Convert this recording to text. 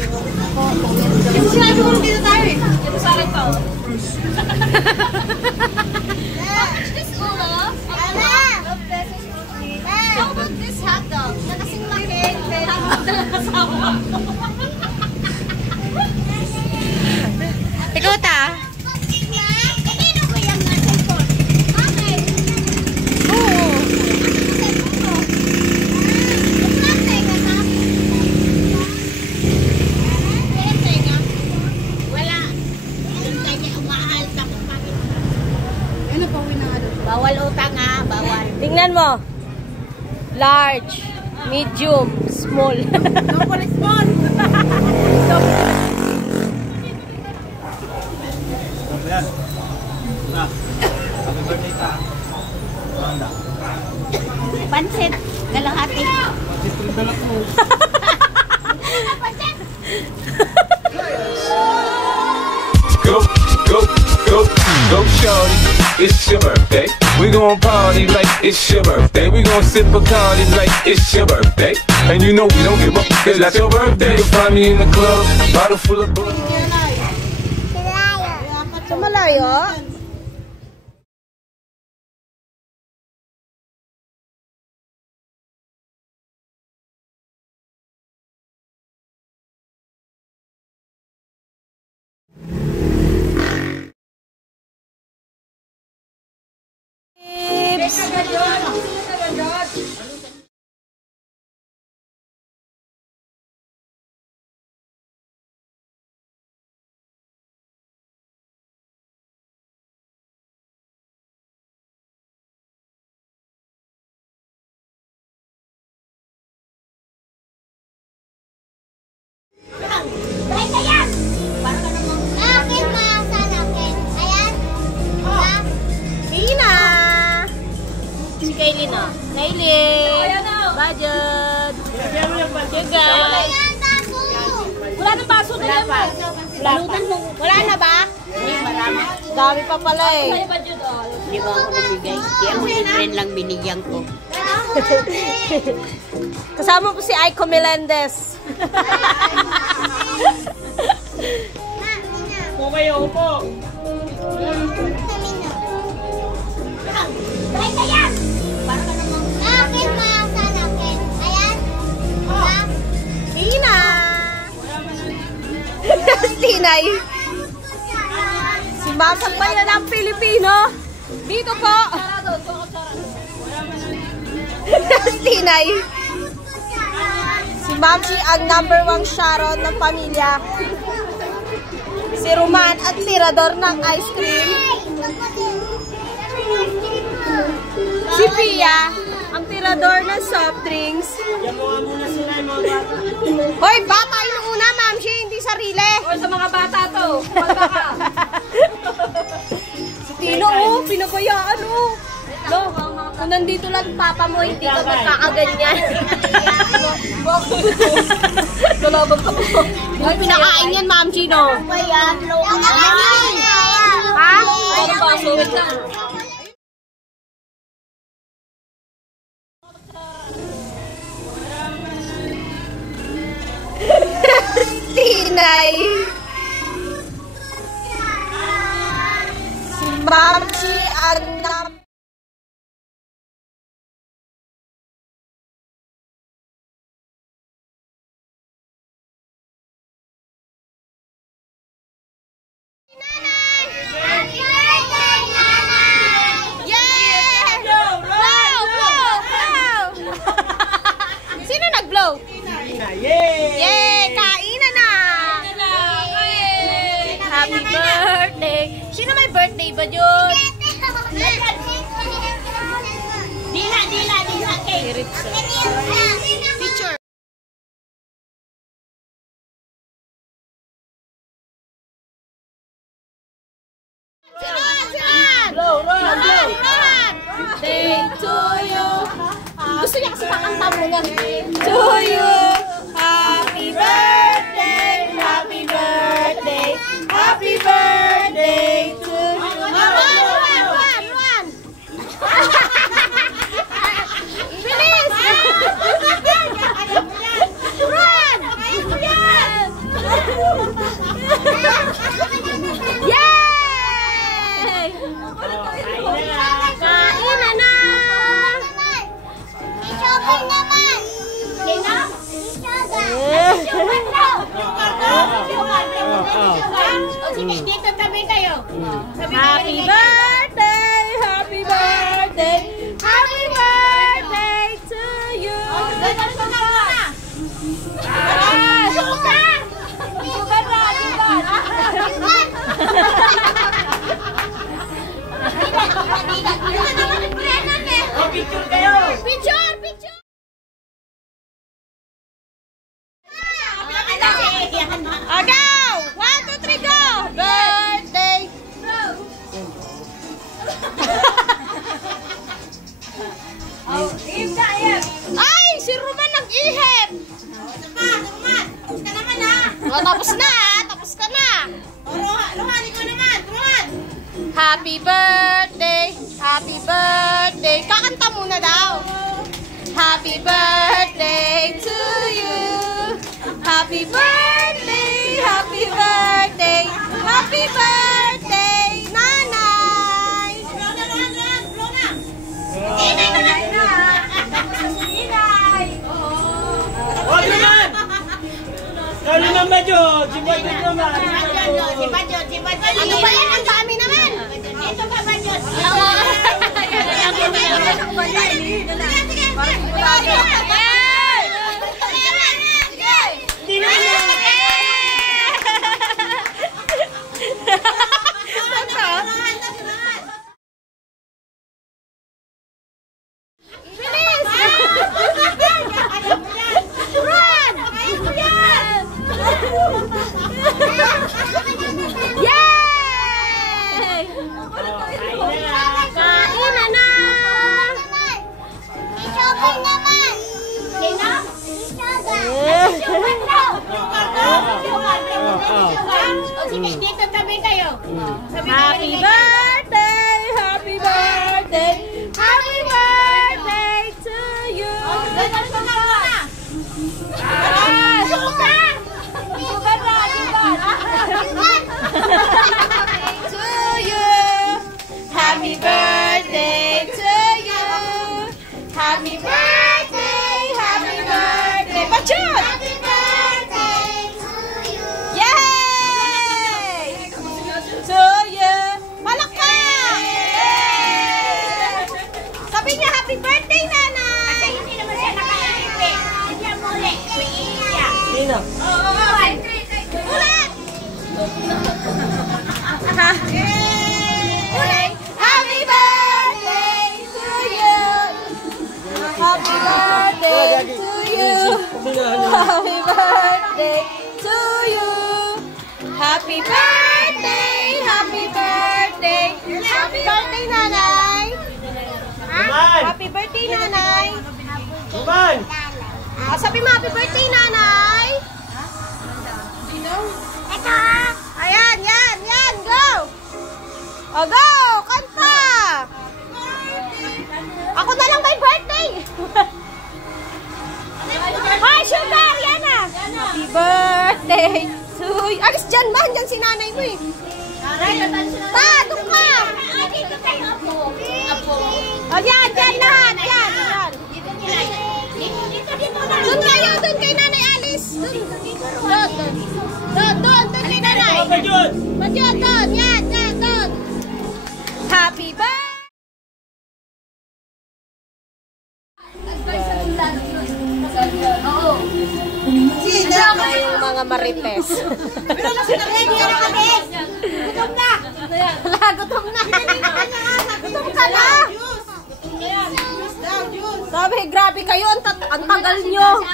Kasi sinabi ko dito tayo eh. Ito sa akin to. This ulo. How about this hot dog? Na kasing laki. Ikaw ta? Bawal utang ha, bawal. Tingnan mo. Large, medium, small. No for small. Pansit, kalahati. Go shorty, it's your birthday. We gon' party like it's your birthday. We gon' sip Bacardi like it's your birthday. And you know we don't give up, cause that's your birthday. You find me in the club, bottle full of booze. Sa malayo? Kailin na. Kailin. Budget. Jaga. Wala nang baso na yan. Wala na ba? Hindi, marami. Dami pa pala eh. Hindi ba ako nabigay? Hindi ako si friend lang binigyan ko. Kasama po si Aiko Melendez. Okay, upo. Try ka yan! Para ka namang... Akin mga sanakin. Ayan. Tina! Tinay. Si Ma'am Pagbayan ng Pilipino. Dito po. Tinay. Si Ma'am si ang #1 Sharon ng pamilya. Si Roman ang tirador ng ice cream. Si Pia, ang tirador ng soft drinks. Hoy, bata yung una, ma'am. Siya hindi sarili. Hoy, sa mga bata to. Si Tino, oh, pinabayaan, oh. No, kung nandito lang papa mo, hindi ka magkakaganyan. Nalabag ka po. Ay, pinakain yan, ma'am Chino. Ha? Tinay. Si Ma'am Chi ang yay! Kainan na! Happy birthday! Sino may birthday ba yun? Dila. Picture. Blow. Birthday to you. Gusto niya kasi makanta mo niya. To you. Happy birthday. Happy birthday. Happy birthday to you. Ruan. Bilis. Ruan. Sige, dito tabi kayo. Happy birthday! Happy birthday! Happy birthday to you! Sugar! Picture kayo! Picture! Picture! Go! 1, 2, 3, go! Birthday! Ay! Si Roman nag-ihip! Tapos ka naman ha! Oh, tapos na! Tapos ka na! Luhan, ikaw naman! Luhan! Happy birthday! Happy birthday! Kakanta muna daw! Happy birthday to you! Happy birthday! Happy birthday! Happy birthday, Nanay! Huwag naman! Kali naman yun! Si Badyo naman! Ano ba yan? Ang dami naman! Ito ka ba yun? Hindi naman! Yay! Kain na na! Sige, dito tabi kayo. Happy birthday! Happy birthday! Happy birthday to you! To you! Happy birthday to you! Happy birthday! Happy birthday! Pachut! Yay! To you! Palakpak! Sabi niya, happy birthday, Nanay! Hindi naman siya nakakalipi. Hindi siya muli. Sino? Ulit! Ulit! Happy birthday to you! Happy birthday to you! Happy birthday to you! Happy birthday! Happy birthday! Happy birthday, Nanay! Roman! Happy birthday, Nanay! Roman! Sabi mo, happy birthday, Nanay! Ito! Ayan, yan, go! O, go! Kanta! Ako na lang may birthday! Hi, Sugar! Yan na! Happy birthday to you! Alis dyan, man! Dyan si nanay mo eh! Ta, doon ka! Dito kayo, Apo. O, yan, dyan lahat! Yan! Dito na. Doon kayo! Doon kay Nanay Alice! Doon kay Nanay! Badyon! Badyon, doon! Yan, doon! Happy birthday! Sino kayong mga marites? Gutom na. Gutom na! Gutom ka na! Sabi, grabe kayo, ang tagal nyo!